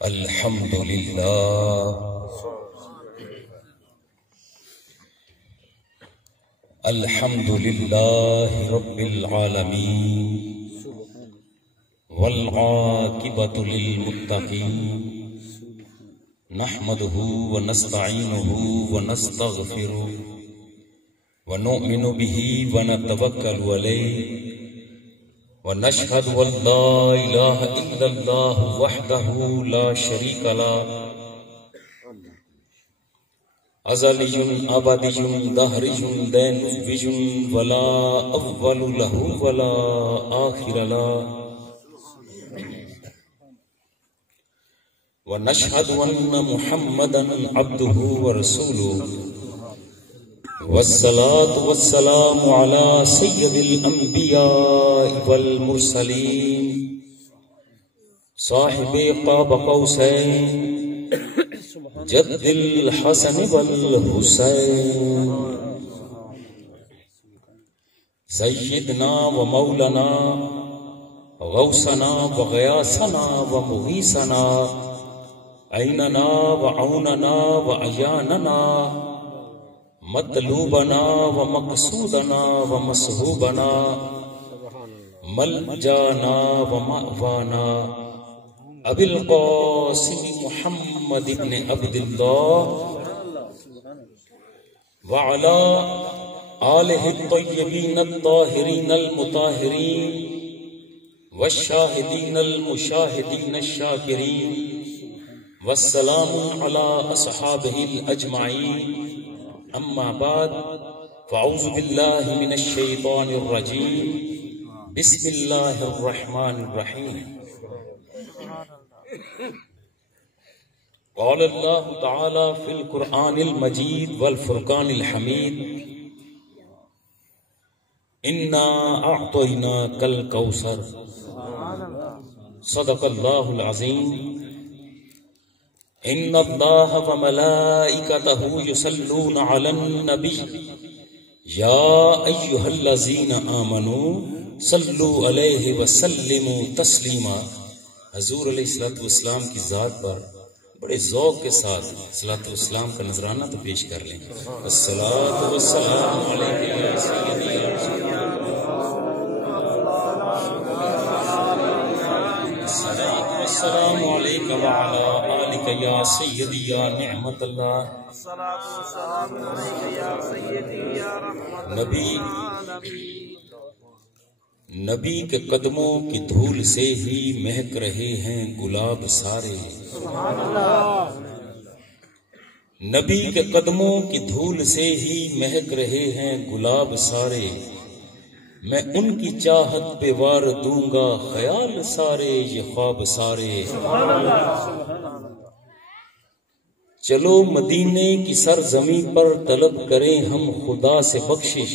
الحمد لله الحمد لله رب العالمين والعاقبة للمتقين نحمده ونستعينه ونستغفره ونؤمن به ونتوكل عليه ونشهد أن لا إله إلا الله وحده لا شريك له أزلي أبدي دهري دانوي ولا أول له ولا آخر له ونشهد أن محمدا عبده ورسوله والصلاة والسلام على سيد الأنبياء والمرسلين صاحب قاب قوسين جد الحسن والحسين سيدنا ومولانا غوثنا وغياثنا ومغيثنا عيننا وعوننا وعياننا مطلوبنا ومقصودنا ومصحوبنا ملجانا ومأوانا ابی القاسم محمد بن عبد الله وعلى آلہ الطیبین الطاہرین المطاہرین والشاہدین المشاہدین الشاکرین والسلام علی اصحابہ الاجمعین اما بعد فاعوذ باللہ من الشیطان الرجیم بسم اللہ الرحمن الرحیم قال اللہ تعالی فی القرآن المجید والفرقان الحمید انا اعطیناک الکوثر صدق اللہ العظیم ان اللہ وملائکتہ یصلون علی النبی یا ایہا الذین آمنوا صلوا علیہ وسلموا تسلیما۔ حضور علیہ السلام کی ذات پر بڑے ذوق کے ساتھ صلاۃ والسلام کا نذرانہ تو پیش کر لیں۔ الصلاۃ والسلام علیک یا سیدی یا رسول السلام علیک وعلی آلک یا سیدی یا نعمت اللہ۔ نبی کے قدموں کی دھول سے ہی مہک رہے ہیں گلاب سارے۔ نبی کے قدموں کی دھول سے ہی مہک رہے ہیں گلاب سارے۔ میں ان کی چاہت پہ وار دوں گا خیال سارے یہ خواب سارے۔ چلو مدینے کی سرزمین پر طلب کریں ہم خدا سے بخشش،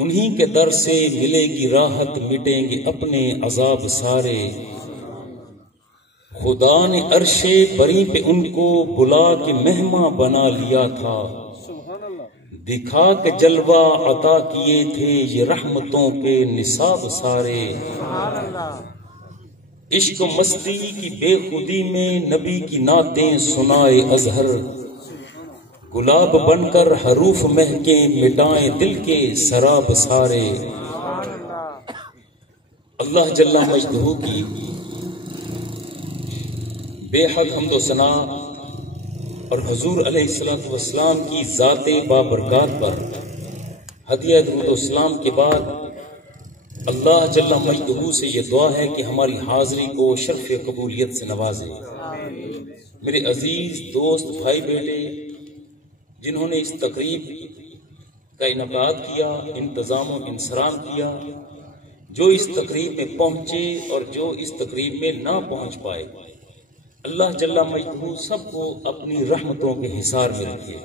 انہی کے در سے ملے گی راحت مٹیں گے اپنے عذاب سارے۔ خدا نے عرش بری پہ ان کو بلا کے مہماں بنا لیا تھا، دکھا کے جلوہ عطا کیے تھے یہ رحمتوں کے نصاب سارے۔ عشق و مستی کی بے خودی میں نبی کی نعتیں سنائے ازہر، گلاب بن کر حروف مہکے مٹائیں دل کے سراب سارے۔ اللہ جل مجدہ کی بے حد حمد و ثنا اور حضور علیہ السلام کی ذات بابرکات پر ہدیہ درود و اسلام کے بعد اللہ جل مجدہ سے یہ دعا ہے کہ ہماری حاضری کو شرف قبولیت سے نوازے۔ میرے عزیز دوست بھائی بیٹے جنہوں نے اس تقریب کا انعقاد کیا، انتظام و انصرام کیا، جو اس تقریب میں پہنچے اور جو اس تقریب میں نہ پہنچ پائے، اللہ جل مجدہ سب کو اپنی رحمتوں کے حصار میں رکھے۔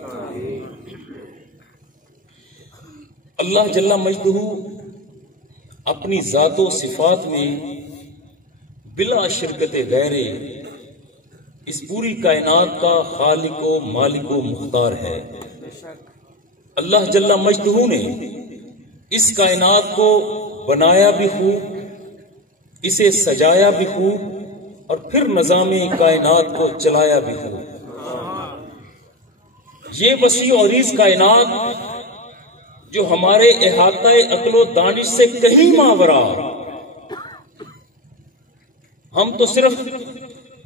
اللہ جل مجدہ اپنی ذات و صفات میں بلا شرکت غیر اس پوری کائنات کا خالق و مالک و مختار ہے۔ اللہ جل مجدہ نے اس کائنات کو بنایا بھی خوب، اسے سجایا بھی خوب اور پھر نظام کائنات کو چلایا بھی ہو. یہ وسیع و عریض کائنات جو ہمارے احاطہ عقل و دانش سے کہیں ماورا، ہم تو صرف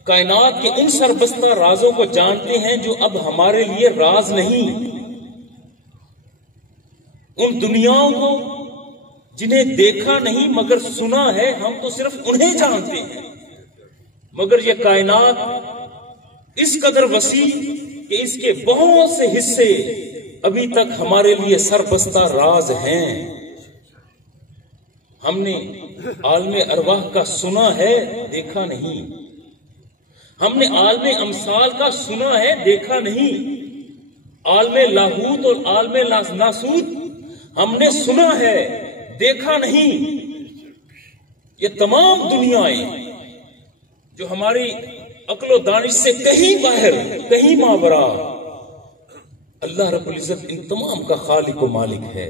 کائنات کے ان سربستہ رازوں کو جانتے ہیں جو اب ہمارے لیے راز نہیں. ان دنیاؤں کو جنہیں دیکھا نہیں مگر سنا ہے، ہم تو صرف انہیں جانتے ہیں. مگر یہ کائنات اس قدر وسیع کہ اس کے بہت سے حصے ابھی تک ہمارے لیے سربستہ راز ہیں. ہم نے عالم ارواح کا سنا ہے، دیکھا نہیں. ہم نے عالم امثال کا سنا ہے، دیکھا نہیں. عالم لاہوت اور عالم ناسوت ہم نے سنا ہے، دیکھا نہیں. یہ تمام دنیایں جو ہماری عقل و دانش سے کہیں باہر، کہیں ماورا، اللہ رب العزت ان تمام کا خالق و مالک ہے.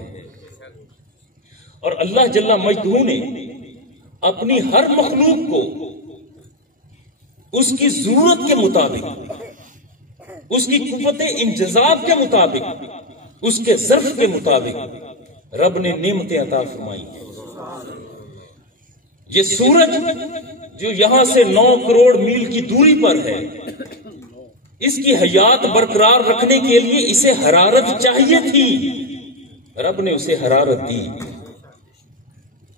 اور اللہ جل مجدہ نے اپنی ہر مخلوق کو اس کی ضرورت کے مطابق، اس کی قوت انجذاب کے مطابق، اس کے ظرف کے مطابق رب نے نعمتیں عطا فرمائی ہیں. یہ سورج جو یہاں سے 9 کروڑ میل کی دوری پر ہے، اس کی حیات برقرار رکھنے کے لیے اسے حرارت چاہیے تھی، رب نے اسے حرارت دی.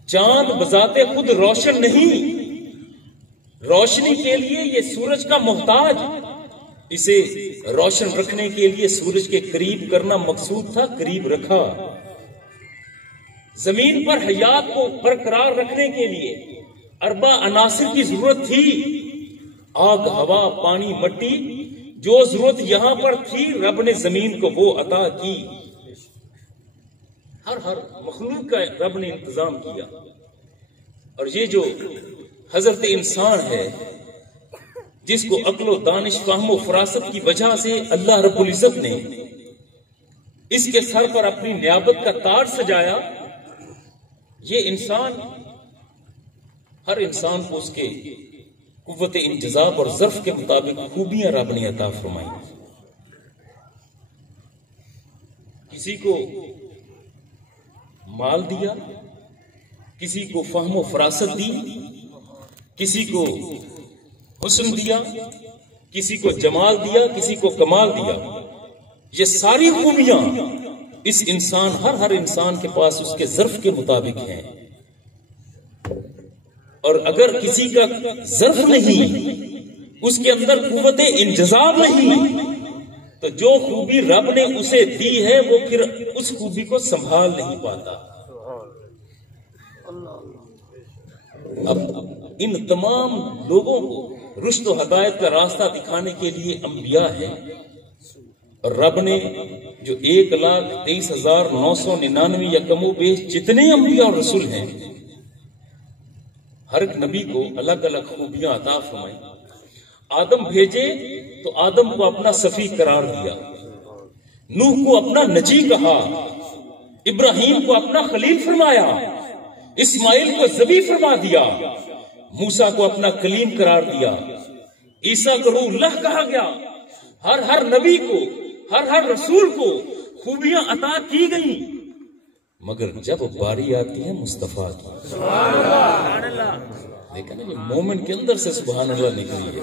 چاند بذات خود روشن نہیں، روشنی کے لیے یہ سورج کا محتاج. اسے روشن رکھنے کے لیے سورج کے قریب کرنا مقصود تھا، قریب رکھا. زمین پر حیات کو برقرار رکھنے کے لیے اربع عناصر کی ضرورت تھی، آگ، ہوا، پانی، مٹی. جو ضرورت یہاں پر تھی رب نے زمین کو وہ عطا کی. ہر مخلوق کا رب نے انتظام کیا. اور یہ جو حضرت انسان ہے جس کو عقل و دانش، فہم و فراست کی وجہ سے اللہ رب العزت نے اس کے سر پر اپنی نیابت کا تاج سجایا، یہ انسان، ہر انسان کو اس کے قوت انجذاب اور ظرف کے مطابق خوبیاں رب نے عطا فرمائی. کسی کو مال دیا، کسی کو فہم و فراست دی، کسی کو حسن دیا، کسی کو جمال دیا، کسی کو کمال دیا. یہ ساری خوبیاں اس انسان، ہر انسان کے پاس اس کے ظرف کے مطابق ہیں. اور اگر کسی کا ظرف نہیں، اس کے اندر قوت انجذاب نہیں، تو جو خوبی رب نے اسے دی ہے وہ پھر اس خوبی کو سنبھال نہیں پاتا. اب ان تمام لوگوں کو رشد و ہدایت کا راستہ دکھانے کے لیے انبیاء ہیں. اور رب نے جو 1,23,999 یا کم و بیش جتنے انبیاء اور رسول ہیں، ہر ایک نبی کو الگ الگ خوبیاں عطا فرمائی. آدم بھیجے تو آدم کو اپنا صفی قرار دیا، نوح کو اپنا نجی کہا، ابراہیم کو اپنا خلیل فرمایا، اسماعیل کو ذبیح فرما دیا، موسیٰ کو اپنا کلیم قرار دیا، عیسیٰ کو روح اللہ کہا گیا. ہر نبی کو، ہر رسول کو خوبیاں عطا کی گئیں. مگر جب باری آتی ہے مصطفیٰ کی، لیکن مومن کے اندر سے سبحان اللہ نکلی ہے.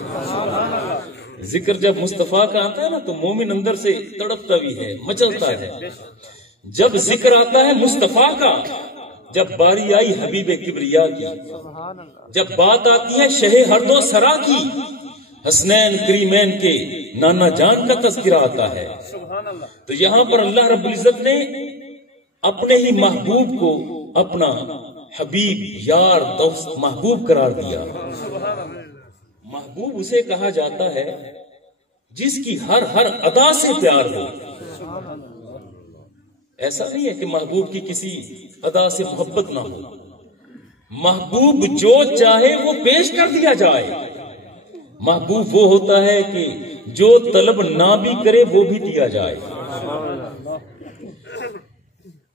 ذکر جب مصطفیٰ کا آتا ہے نا تو مومن اندر سے تڑپتا بھی ہے، مچلتا ہے. جب ذکر آتا ہے مصطفیٰ کا، جب باری آئی حبیب کبریا کی، جب بات آتی ہے شہ ہر دو سرا کی، حسنین کریمین کے نانا جان کا تذکرہ آتا ہے، تو یہاں پر اللہ رب العزت نے اپنے ہی محبوب کو اپنا حبیب، یار، دوست، محبوب قرار دیا. محبوب اسے کہا جاتا ہے جس کی ہر ادا سے پیار ہو. ایسا نہیں ہے کہ محبوب کی کسی ادا سے محبت نہ ہو. محبوب جو چاہے وہ پیش کر دیا جائے. محبوب وہ ہوتا ہے کہ جو طلب نہ بھی کرے وہ بھی دیا جائے.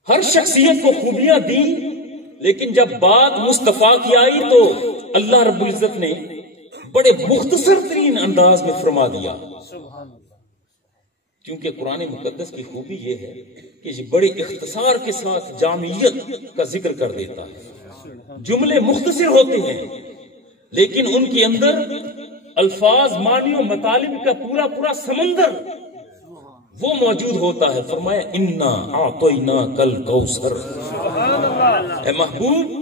ہر شخصیت کو خوبیاں دی، لیکن جب بات مصطفیٰ کی آئی تو اللہ رب العزت نے بڑے مختصر ترین انداز میں فرما دیا، کیونکہ قرآن مقدس کی خوبی یہ ہے کہ یہ بڑے اختصار کے ساتھ جامعیت کا ذکر کر دیتا ہے۔ جملے مختصر ہوتے ہیں لیکن ان کے اندر الفاظ، معنی و مطالب کا پورا پورا سمندر وہ موجود ہوتا ہے۔ فرمایا انا اعطینا کل کوثر۔ اے محبوب،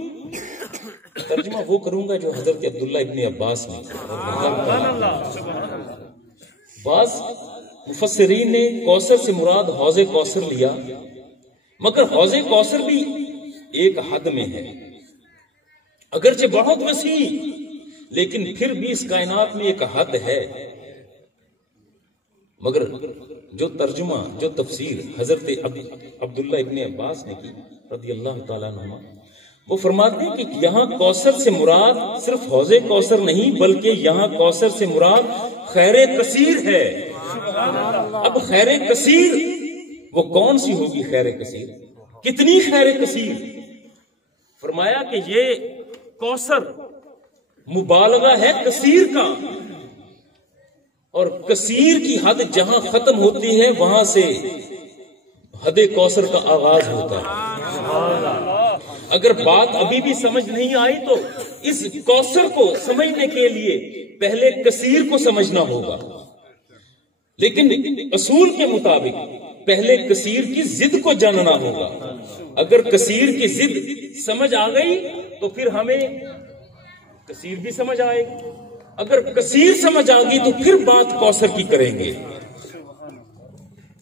ترجمہ وہ کروں گا جو حضرت عبداللہ ابن عباس نے بعض مفسرین نے کوثر سے مراد حوض کوثر لیا، مگر حوض کوثر بھی ایک حد میں ہے، اگرچہ بہت وسیع لیکن پھر بھی اس کائنات میں ایک حد ہے۔ مگر جو ترجمہ، جو تفسیر حضرت عبداللہ ابن عباس نے کی رضی اللہ تعالیٰ عنہ، وہ فرماتے ہیں کہ یہاں کوثر سے مراد صرف حوض کوثر نہیں بلکہ یہاں کوثر سے مراد خیر کثیر ہے۔ اب خیر کثیر وہ کون سی ہوگی؟ خیر کثیر کتنی خیر کثیر؟ فرمایا کہ یہ کوثر مبالغہ ہے کثیر کا، اور کثیر کی حد جہاں ختم ہوتی ہے وہاں سے حد کوثر کا آغاز ہوتا ہے۔ اگر بات ابھی بھی سمجھ نہیں آئی تو اس کوثر کو سمجھنے کے لیے پہلے کثیر کو سمجھنا ہوگا، لیکن اصول کے مطابق پہلے کثیر کی ضد کو جاننا ہوگا۔ اگر کثیر کی ضد سمجھ آ گئی تو پھر ہمیں کثیر بھی سمجھ آئے گی، اگر کثیر سمجھ آ گئی تو پھر بات کوثر کی کریں گے۔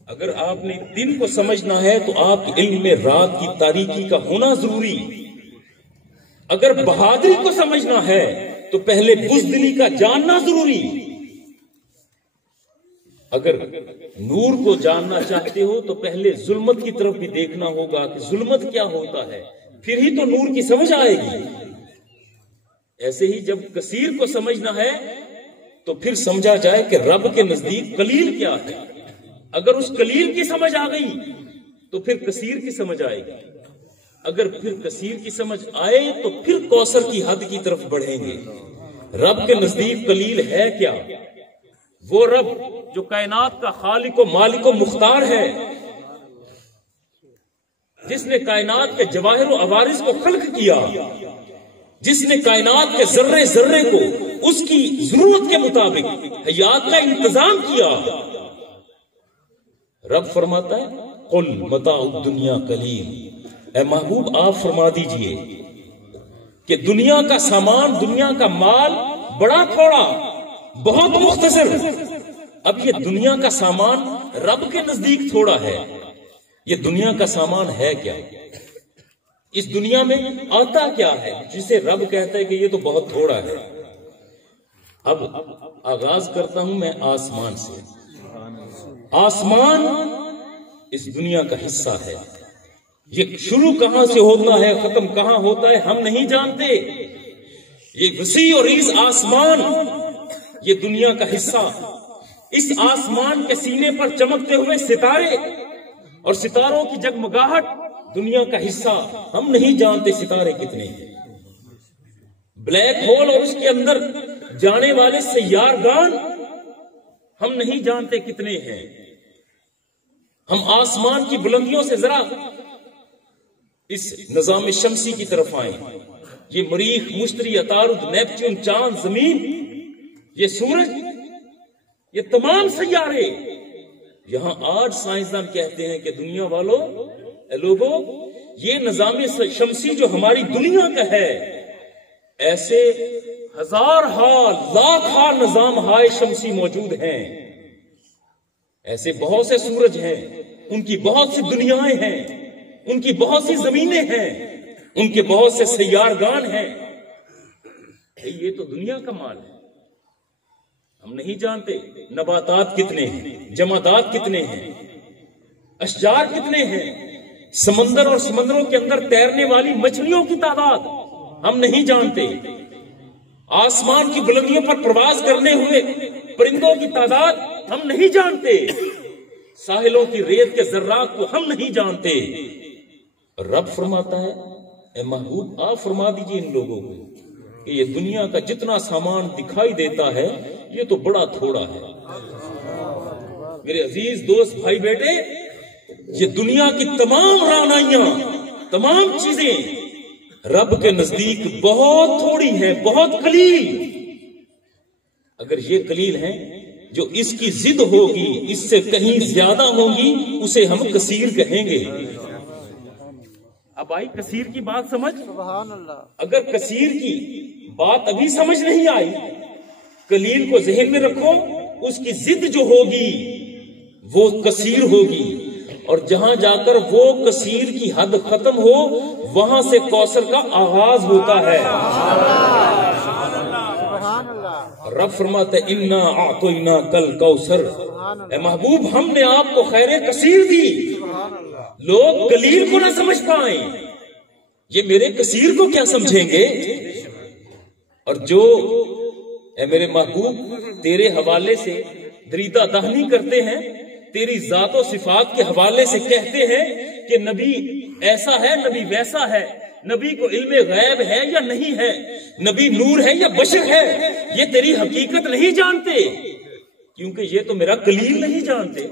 اگر آپ نے دن کو سمجھنا ہے تو آپ علم میں رات کی تاریکی کا ہونا ضروری، اگر بہادری کو سمجھنا ہے تو پہلے بزدلی کا جاننا ضروری، اگر نور کو جاننا چاہتے ہو تو پہلے ظلمت کی طرف بھی دیکھنا ہوگا کہ ظلمت کیا ہوتا ہے، پھر ہی تو نور کی سمجھ آئے گی۔ ایسے ہی جب کثیر کو سمجھنا ہے تو پھر سمجھا جائے کہ رب کے نزدیک قلیل کیا ہے، اگر اس قلیل کی سمجھ آ گئی تو پھر کثیر کی سمجھ آئے گی، اگر پھر کثیر کی سمجھ آئے تو پھر کوثر کی حد کی طرف بڑھیں گے۔ رب کے نزدیک قلیل ہے کیا؟ وہ رب جو کائنات کا خالق و مالک و مختار ہے، جس نے کائنات کے جواہر و عوارض کو خلق کیا، جس نے کائنات کے ذرے ذرے کو اس کی ضرورت کے مطابق حیات کا انتظام کیا۔ رب فرماتا ہے قل متاع الدنیا قلیل، اے محبوب آپ فرما دیجئے کہ دنیا کا سامان، دنیا کا مال بڑا تھوڑا، بہت مختصر۔ اب یہ دنیا کا سامان رب کے نزدیک تھوڑا ہے، یہ دنیا کا سامان ہے کیا؟ اس دنیا میں آتا کیا ہے جسے رب کہتا ہے کہ یہ تو بہت تھوڑا ہے؟ اب آغاز کرتا ہوں میں آسمان سے۔ آسمان اس دنیا کا حصہ ہے، یہ شروع کہاں سے ہوتا ہے، ختم کہاں ہوتا ہے ہم نہیں جانتے۔ یہ وسیع اور عریض آسمان، یہ دنیا کا حصہ، اس آسمان کے سینے پر چمکتے ہوئے ستارے اور ستاروں کی جگمگاہٹ دنیا کا حصہ، ہم نہیں جانتے ستارے کتنے ہیں۔ بلیک ہول اور اس کے اندر جانے والے سیارگان ہم نہیں جانتے کتنے ہیں۔ ہم آسمان کی بلندیوں سے ذرا اس نظام شمسی کی طرف آئیں، یہ مریخ، مشتری، عطارد، نیپچون، چاند، زمین، یہ سورج، یہ تمام سیارے، یہاں آج سائنسدان کہتے ہیں کہ دنیا والوں، اے لوگوں، یہ نظام شمسی جو ہماری دنیا کا ہے، ایسے ہزار ہا لاکھ ہا نظام ہائے شمسی موجود ہیں، ایسے بہت سے سورج ہیں، ان کی بہت سی دنیایں ہیں، ان کی بہت سی زمینیں ہیں، ان کے بہت سے سیارگان ہیں۔ یہ تو دنیا کا مال ہے، ہم نہیں جانتے نباتات کتنے ہیں، جمادات کتنے ہیں، اشجار کتنے ہیں، سمندر اور سمندروں کے اندر تیرنے والی مچھلیوں کی تعداد ہم نہیں جانتے، آسمان کی بلندیوں پر پرواز کرنے ہوئے پرندوں کی تعداد ہم نہیں جانتے، ساحلوں کی ریت کے ذرات کو ہم نہیں جانتے۔ رب فرماتا ہے اے محبوب آپ فرما دیجئے ان لوگوں کو کہ یہ دنیا کا جتنا سامان دکھائی دیتا ہے یہ تو بڑا تھوڑا ہے۔ میرے عزیز دوست بھائی بیٹے، یہ دنیا کی تمام رعنائیاں، تمام چیزیں رب کے نزدیک بہت تھوڑی ہیں، بہت قلیل۔ اگر یہ قلیل ہیں، جو اس کی ضد ہوگی اس سے کہیں زیادہ ہوگی، اسے ہم کثیر کہیں گے۔ اب آئی کثیر کی بات سمجھ؟ سبحان اللہ۔ اگر کثیر کی بات ابھی سمجھ نہیں آئی، قلیل کو ذہن میں رکھو، اس کی ضد جو ہوگی وہ کثیر ہوگی، اور جہاں جا کر وہ کثیر کی حد ختم ہو وہاں سے کوثر کا آغاز ہوتا ہے۔ رب فرماتا ہے انا اعطیناک الکوثر، اے محبوب ہم نے آپ کو خیر کثیر دی۔ لوگ قلیل کو نہ سمجھ پائیں، یہ میرے کثیر کو کیا سمجھیں گے؟ اور جو اے میرے محبوب تیرے حوالے سے دریدہ دہنی کرتے ہیں، تیری ذات و صفات کے حوالے سے کہتے ہیں کہ نبی ایسا ہے، نبی ویسا ہے، نبی کو علم غیب ہے یا نہیں ہے، نبی نور ہے یا بشر ہے، یہ تیری حقیقت نہیں جانتے، کیونکہ یہ تو میرا قلیل نہیں جانتے۔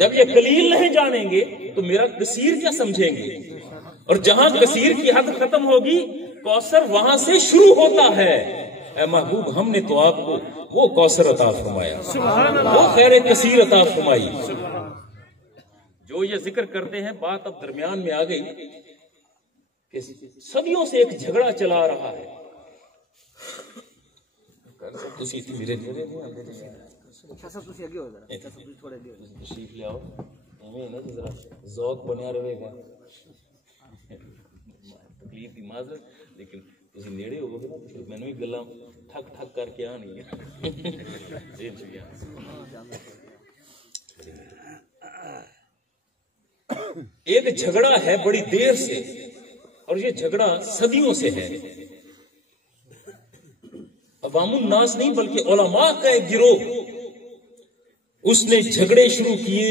جب یہ قلیل نہیں جانیں گے تو میرا کثیر کیا سمجھیں گے؟ اور جہاں کثیر کی حد ختم ہوگی کوثر وہاں سے شروع ہوتا ہے۔ اے محبوب ہم نے تو آپ کو وہ کوثر عطا فرمایا، وہ خیر کثیر عطا فرمائی۔ جو یہ ذکر کرتے ہیں، بات اب درمیان میں آ گئی کہ صدیوں سے ایک جھگڑا چلا رہا ہے۔ تشریف لے آؤ، ذوق بنیا رہے گا، تکلیف کی معذرت، لیکن تسی نیڑے ہو گے نا، پھر میں نے بھی گلاں ٹھک ٹھک کر کے آنی ہے۔ ایک جھگڑا ہے بڑی دیر سے، اور یہ جھگڑا صدیوں سے ہے۔ عوام الناس نہیں بلکہ علماء کا ایک گروہ اس نے جھگڑے شروع کیے،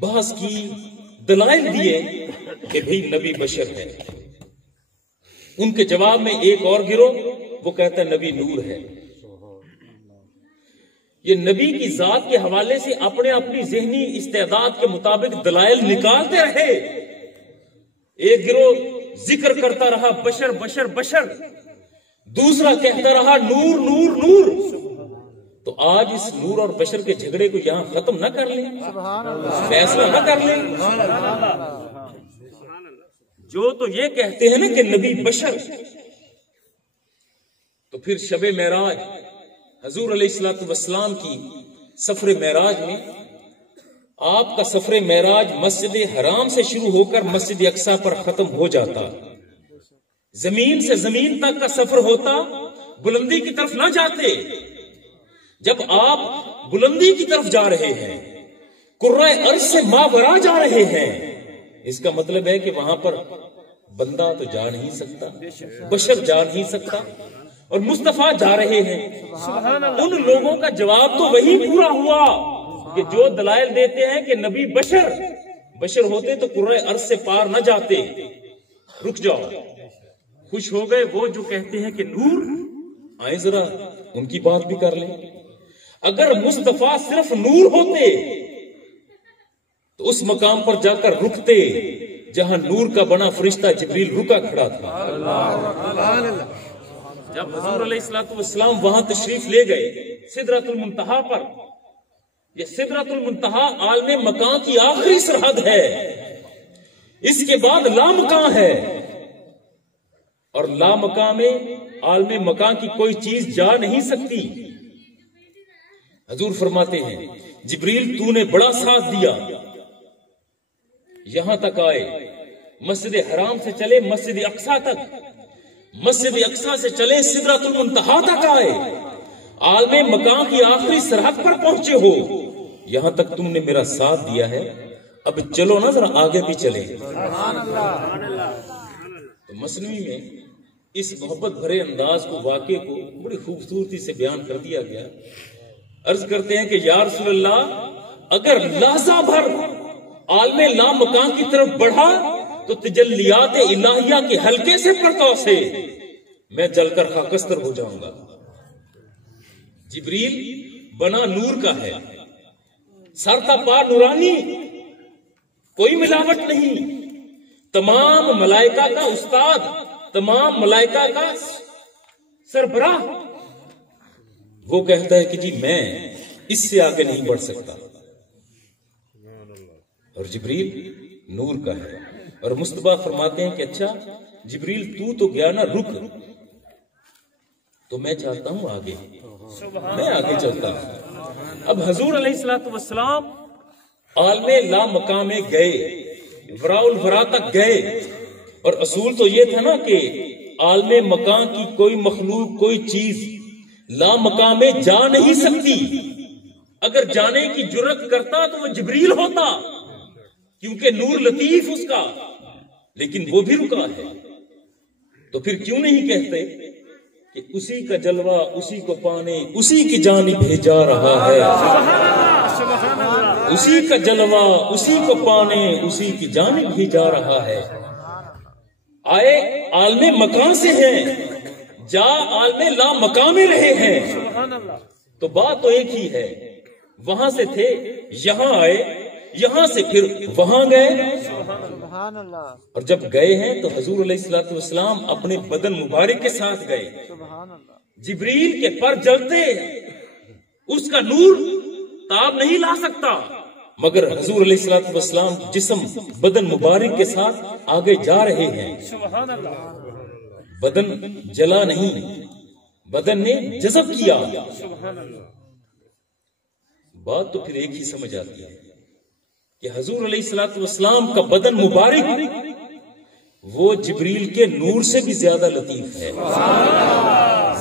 بحث کی، دلائل دیے کہ بھئی نبی بشر ہے۔ ان کے جواب میں ایک اور گروہ وہ کہتا ہے نبی نور ہے۔ یہ نبی کی ذات کے حوالے سے اپنی ذہنی استعداد کے مطابق دلائل نکالتے رہے۔ ایک گروہ ذکر کرتا رہا بشر بشر بشر، دوسرا کہتا رہا نور نور نور۔ تو آج اس نور اور بشر کے جھگڑے کو یہاں ختم نہ کر لیں، فیصلہ نہ کر لیں؟ جو تو یہ کہتے ہیں نا کہ نبی بشر، تو پھر شب معراج حضور علیہ الصلوۃ والسلام کی سفر معراج میں، آپ کا سفر معراج مسجد حرام سے شروع ہو کر مسجد اقصی پر ختم ہو جاتا، زمین سے زمین تک کا سفر ہوتا، بلندی کی طرف نہ جاتے۔ جب آپ بلندی کی طرف جا رہے ہیں، قرۂ ارض سے ماورا جا رہے ہیں، اس کا مطلب ہے کہ وہاں پر بندہ تو جا نہیں سکتا، بشر جا نہیں سکتا، اور مصطفیٰ جا رہے ہیں۔ ان لوگوں کا جواب تو وہی پورا ہوا کہ جو دلائل دیتے ہیں کہ نبی بشر ہوتے تو قرۂ ارض سے پار نہ جاتے۔ رک جاؤ، خوش ہو گئے وہ جو کہتے ہیں کہ نور، آئیں ذرا ان کی بات بھی کر لیں۔ اگر مصطفیٰ صرف نور ہوتے تو اس مقام پر جا کر رکتے جہاں نور کا بنا فرشتہ جبریل رکا کھڑا تھا۔ جب حضور علیہ الصلوۃ والسلام وہاں تشریف لے گئے سدرۃ المنتہا پر، یہ سدرۃ المنتہا عالم مکان کی آخری سرحد ہے، اس کے بعد لامکان ہے، اور لامکان میں عالم مکان کی کوئی چیز جا نہیں سکتی۔ حضور فرماتے ہیں جبریل تو نے بڑا ساتھ دیا، یہاں تک آئے، مسجد حرام سے چلے مسجد اقصی تک، مسجد اقصی سے چلے سدرۃ المنتہا تک آئے، عالم مکان کی آخری سرحد پر پہنچے ہو، یہاں تک تم نے میرا ساتھ دیا ہے، اب چلو نا ذرا آگے بھی چلے۔ تو مثنوی میں اس محبت بھرے انداز کو، واقعے کو بڑی خوبصورتی سے بیان کر دیا گیا۔ عرض کرتے ہیں کہ یا رسول اللہ، اگر لحظہ بھر عالم لامکان کی طرف بڑھا تو تجلیات الہیہ کے حلقے سے پرتو سے میں جل کر خاکستر ہو جاؤں گا. جبریل بنا نور کا ہے، سر تا پا نورانی، کوئی ملاوٹ نہیں، تمام ملائکہ کا استاد، تمام ملائکہ کا سربراہ. وہ کہتا ہے کہ جی میں اس سے آگے نہیں بڑھ سکتا. اور جبریل نور کا ہے. اور مصطفیٰ فرماتے ہیں کہ اچھا جبریل تو گیا نا، رک، تو میں چاہتا ہوں آگے، میں آگے چلتا ہوں. اب حضور علیہ الصلوۃ والسلام عالم لا مقام میں گئے، وراء الورا تک گئے. اور اصول تو یہ تھا نا کہ عالم مقام کی کوئی مخلوق، کوئی چیز لا مقام میں جا نہیں سکتی. اگر جانے کی جرت کرتا تو وہ جبریل ہوتا، کیونکہ نور لطیف اس کا، لیکن وہ بھی رکا ہے. تو پھر کیوں نہیں کہتے کہ اسی کا جلوہ اسی کو پانے اسی کی جانب بھیجا رہا ہے، اسی کا جلوہ اسی کو پانے اسی کی جانب بھیجا رہا ہے. آئے عالم مکان سے ہیں، جا عالم لا مقام میں رہے ہیں. تو بات تو ایک ہی ہے، وہاں سے تھے یہاں آئے، یہاں سے پھر وہاں گئے. اور جب گئے ہیں تو حضور علیہ الصلوۃ والسلام اپنے بدن مبارک کے ساتھ گئے. جبریل کے پر جلتے، اس کا نور تاب نہیں لا سکتا، مگر حضور علیہ الصلوۃ والسلام جسم بدن مبارک کے ساتھ آگے جا رہے ہیں. بدن جلا نہیں، بدن نے جذب کیا. بات تو پھر ایک ہی سمجھ آتی ہے کہ حضور علیہ الصلوۃ والسلام کا بدن مبارک وہ جبریل کے نور سے بھی زیادہ لطیف ہے.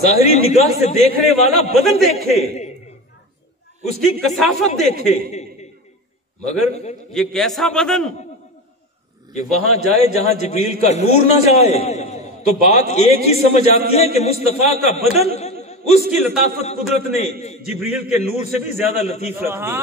ظاہری نگاہ سے دیکھنے والا بدن دیکھے، اس کی کثافت دیکھے، مگر یہ کیسا بدن کہ وہاں جائے جہاں جبریل کا نور نہ جائے. تو بات ایک ہی سمجھ آتی ہے کہ مصطفیٰ کا بدن، اس کی لطافت قدرت نے جبریل کے نور سے بھی زیادہ لطیف رکھ دی.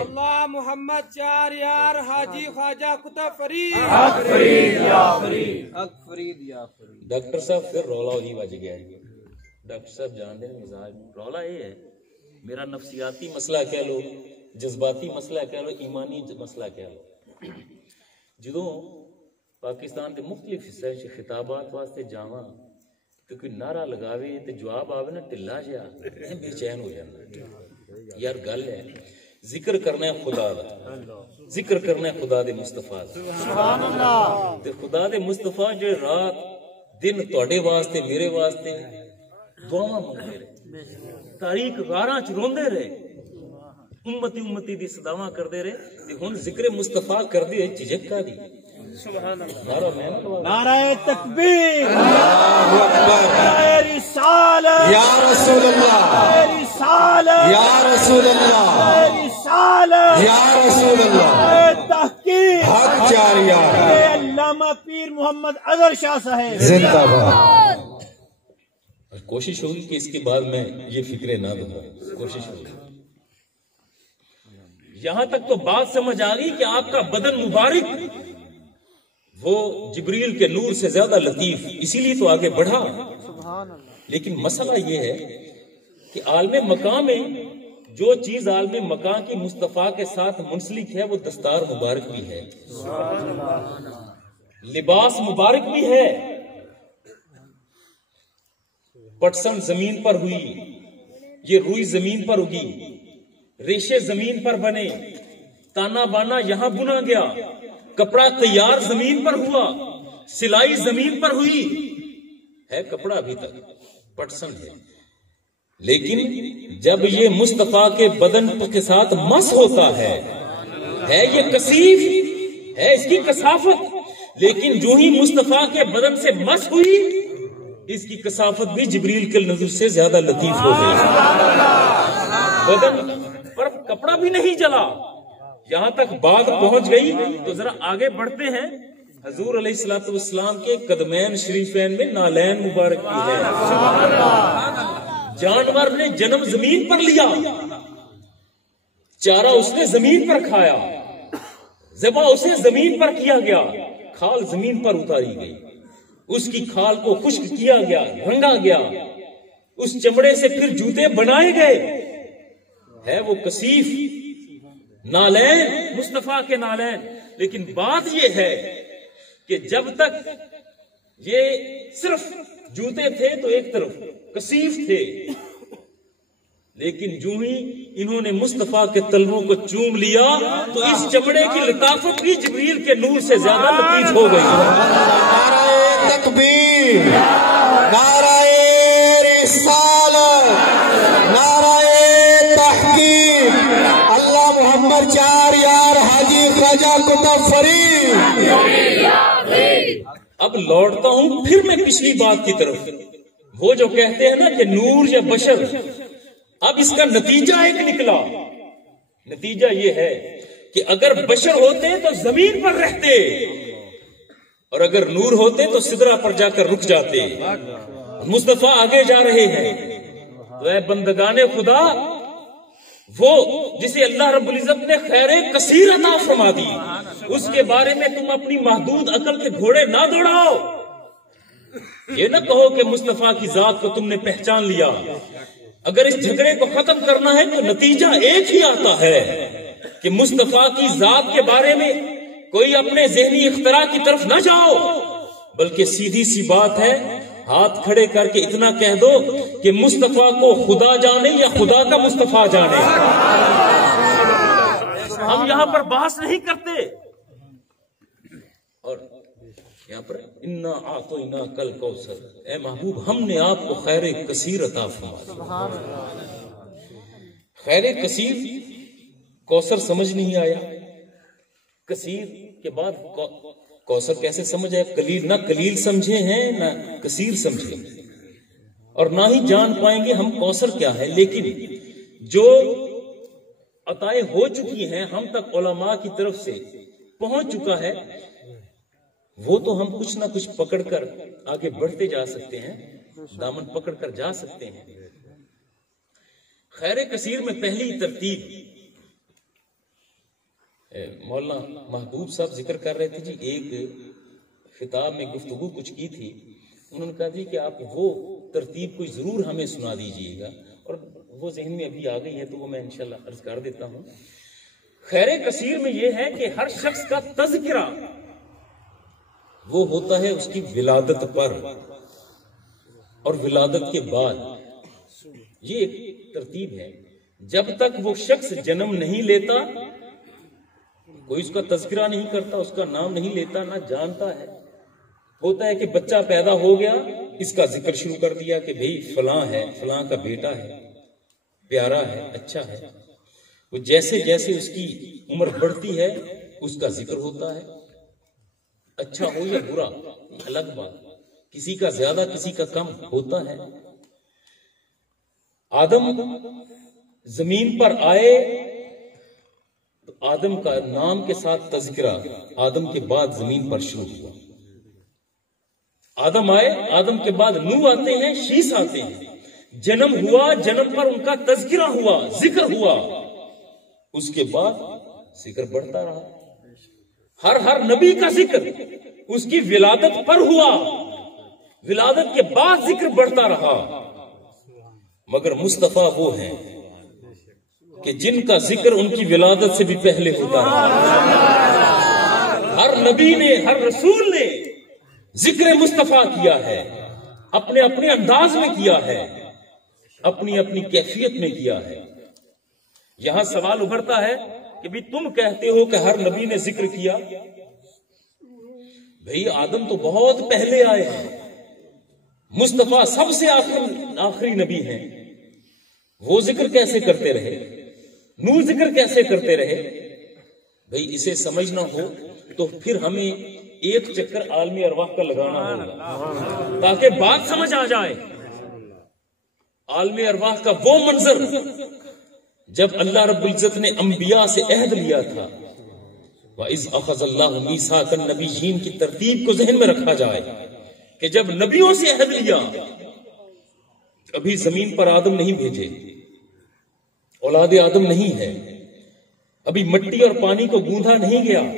اللہ محمد چار یار حاجی خواجہ کتب فرید. ڈاکٹر صاحب پھر رولا وہی بج گیا. ڈاکٹر صاحب جان دیں مزاج رولا یہ ہے، میرا نفسیاتی مسئلہ کہہ لو، جذباتی مسئلہ کہہ لو، ایمانی مسئلہ کہہ لو. جدوں پاکستان کے مختلف حصے سے خطابات واسطے جاواں تو کوئی نعرہ لگاوے تو جواب آوے نا ٹلا جہا، بے چین ہو جانا. یار گل ہے، ذکر کرنا ہے خدا دا، ذکر کرنا ہے خدا دے مصطفیٰ دا. تے خدا دے مصطفیٰ جو رات دن تواڈے واسطے میرے واسطے دعاواں منگدے رہے، تاریخ غاراں چ روندے رہے، امتی امتی دی صداواں کردے رہے. تے ہن ذکر مصطفیٰ کردے ہوئے جھجک کا دی. نعرہ تکبیر، اللہ اکبر، رسالت یا رسول اللہ، رسالت یا رسول اللہ، رسالت یا رسول اللہ، تحقیق حق جاریہ. علامہ پیر محمد اظہر شاہ صاحب زندہ باد. کوشش ہوگی کہ اس کے بعد میں یہ فکریں نہ دوں، کوشش ہوگی. یہاں تک تو بات سمجھ آ گئی کہ آپ کا بدن مبارک وہ جبریل کے نور سے زیادہ لطیف، اسی لیے تو آگے بڑھا. لیکن مسئلہ یہ ہے کہ عالم مقام میں جو چیز عالم مقام کی مصطفیٰ کے ساتھ منسلک ہے وہ دستار مبارک بھی ہے، لباس مبارک بھی ہے. پٹسن زمین پر ہوئی، یہ روئی زمین پر اگی، ریشے زمین پر بنے، تانا بانا یہاں بنا گیا، کپڑا تیار زمین پر ہوا، سلائی زمین پر ہوئی ہے، کپڑا ابھی تک پٹسن ہے. لیکن جب یہ مصطفیٰ کے بدن کے ساتھ مس ہوتا ہے یہ کثیف ہے، اس کی کثافت. لیکن جو ہی مصطفیٰ کے بدن سے مس ہوئی، اس کی کثافت بھی جبریل کے نظر سے زیادہ لطیف ہو گئی. بدن پر کپڑا بھی نہیں جلا. یہاں تک بات پہنچ گئی تو ذرا آگے بڑھتے ہیں. حضور علیہ الصلوۃ والسلام کے قدمین شریفین میں نالین مبارک بھی ہے. جانور نے جنم زمین پر لیا، چارہ اس نے زمین پر کھایا، ذبح اسے زمین پر کیا گیا، کھال زمین پر اتاری گئی، اس کی کھال کو خشک کیا گیا، رنگا گیا، اس چمڑے سے پھر جوتے بنائے گئے۔ ہے وہ کثیف نالین، مصطفیٰ کے نالین۔ لیکن بات یہ ہے کہ جب تک یہ صرف جوتے تھے تو ایک طرف کثیف تھے، لیکن جو ہی انہوں نے مصطفیٰ کے تلووں کو چوم لیا تو اس چمڑے کی لطافت بھی جبریل کے نور سے زیادہ لطیف ہو گئی۔ نعرہ تکبیر، نعرہ رسالت، نعرہ تحقیق، اللہ محمد چار یار حاجی خواجہ کتب فرید۔ اب لوٹتا ہوں پھر میں پچھلی بات کی طرف، وہ جو کہتے ہیں نا کہ نور یا بشر، اب اس کا نتیجہ ایک نکلا۔ نتیجہ یہ ہے کہ اگر بشر ہوتے تو زمین پر رہتے، اور اگر نور ہوتے تو سدرہ پر جا کر رک جاتے۔ مصطفیٰ آگے جا رہے ہیں، تو اے بندگان خدا، وہ جسے اللہ رب العزت نے خیر کثیر عطا فرما دی، اس کے بارے میں تم اپنی محدود عقل کے گھوڑے نہ دوڑاؤ۔ یہ نہ کہو کہ مصطفیٰ کی ذات کو تم نے پہچان لیا۔ اگر اس جھگڑے کو ختم کرنا ہے تو نتیجہ ایک ہی آتا ہے کہ مصطفیٰ کی ذات کے بارے میں کوئی اپنے ذہنی اختراع کی طرف نہ جاؤ، بلکہ سیدھی سی بات ہے، ہاتھ کھڑے کر کے اتنا کہہ دو کہ مصطفیٰ کو خدا جانے یا خدا کا مصطفیٰ جانے۔ ہم یہاں پر بحث نہیں کرتے۔ اور یہاں پر انا اعطینا کل کوثر، اے محبوب ہم نے آپ کو خیر کثیر عطا فرمایا۔ خیر کثیر، کوثر سمجھ نہیں آیا، کثیر کے بعد کوثر کیسے سمجھ آیا؟ قلیل، نہ قلیل سمجھے ہیں نہ کثیر سمجھے، اور نہ ہی جان پائیں گے ہم کوثر کیا ہے۔ لیکن جو عطائیں ہو چکی ہیں ہم تک علماء کی طرف سے پہنچ چکا ہے، وہ تو ہم کچھ نہ کچھ پکڑ کر آگے بڑھتے جا سکتے ہیں، دامن پکڑ کر جا سکتے ہیں۔ خیر کثیر میں پہلی ترتیب مولانا محبوب صاحب ذکر کر رہے تھے جی، ایک خطاب میں گفتگو کچھ کی تھی، انہوں نے کہا جی کہ آپ وہ ترتیب کوئی ضرور ہمیں سنا دیجئے گا، اور وہ ذہن میں ابھی آ گئی ہے تو وہ میں انشاءاللہ عرض کر دیتا ہوں۔ خیر کثیر میں یہ ہے کہ ہر شخص کا تذکرہ وہ ہوتا ہے اس کی ولادت پر اور ولادت کے بعد، یہ ایک ترتیب ہے۔ جب تک وہ شخص جنم نہیں لیتا کوئی اس کا تذکرہ نہیں کرتا، اس کا نام نہیں لیتا، نہ جانتا ہے۔ ہوتا ہے کہ بچہ پیدا ہو گیا، اس کا ذکر شروع کر دیا کہ بھئی فلاں ہے، فلاں کا بیٹا ہے، پیارا ہے، اچھا ہے۔ وہ جیسے جیسے اس کی عمر بڑھتی ہے اس کا ذکر ہوتا ہے، اچھا ہو یا برا الگ بات، کسی کا زیادہ کسی کا کم ہوتا ہے۔ آدم زمین پر آئے تو آدم کا نام کے ساتھ تذکرہ آدم کے بعد زمین پر شروع ہوا۔ آدم آئے، آدم کے بعد نوح آتے ہیں، شیس آتے ہیں، جنم ہوا، جنم پر ان کا تذکرہ ہوا، ذکر ہوا، اس کے بعد ذکر بڑھتا رہا۔ ہر نبی کا ذکر اس کی ولادت پر ہوا، ولادت کے بعد ذکر بڑھتا رہا، مگر مصطفیٰ وہ ہیں کہ جن کا ذکر ان کی ولادت سے بھی پہلے ہوتا رہا۔ ہر نبی نے، ہر رسول نے ذکر مصطفیٰ کیا ہے، اپنے اپنے انداز میں کیا ہے، اپنی اپنی کیفیت میں کیا ہے۔ یہاں سوال ابھرتا ہے کہ بھی تم کہتے ہو کہ ہر نبی نے ذکر کیا، بھئی آدم تو بہت پہلے آئے ہیں، مصطفیٰ سب سے آخری نبی ہیں، وہ ذکر کیسے کرتے رہے، نور ذکر کیسے کرتے رہے؟ بھئی اسے سمجھنا ہو تو پھر ہمیں ایک چکر عالم ارواح کا لگانا ہوگا تاکہ بات سمجھ آ جائے۔ عالم ارواح کا وہ منظر جب اللہ رب العزت نے انبیاء سے عہد لیا تھا، وَإِذْ أَخَذَ اللَّهُ مِيثَاقَ النَّبِيِّينَ کی ترتیب کو ذہن میں رکھا جائے کہ جب نبیوں سے عہد لیا، ابھی زمین پر آدم نہیں بھیجے، اولاد آدم نہیں ہے، ابھی مٹی اور پانی کو گوندھا نہیں گیا،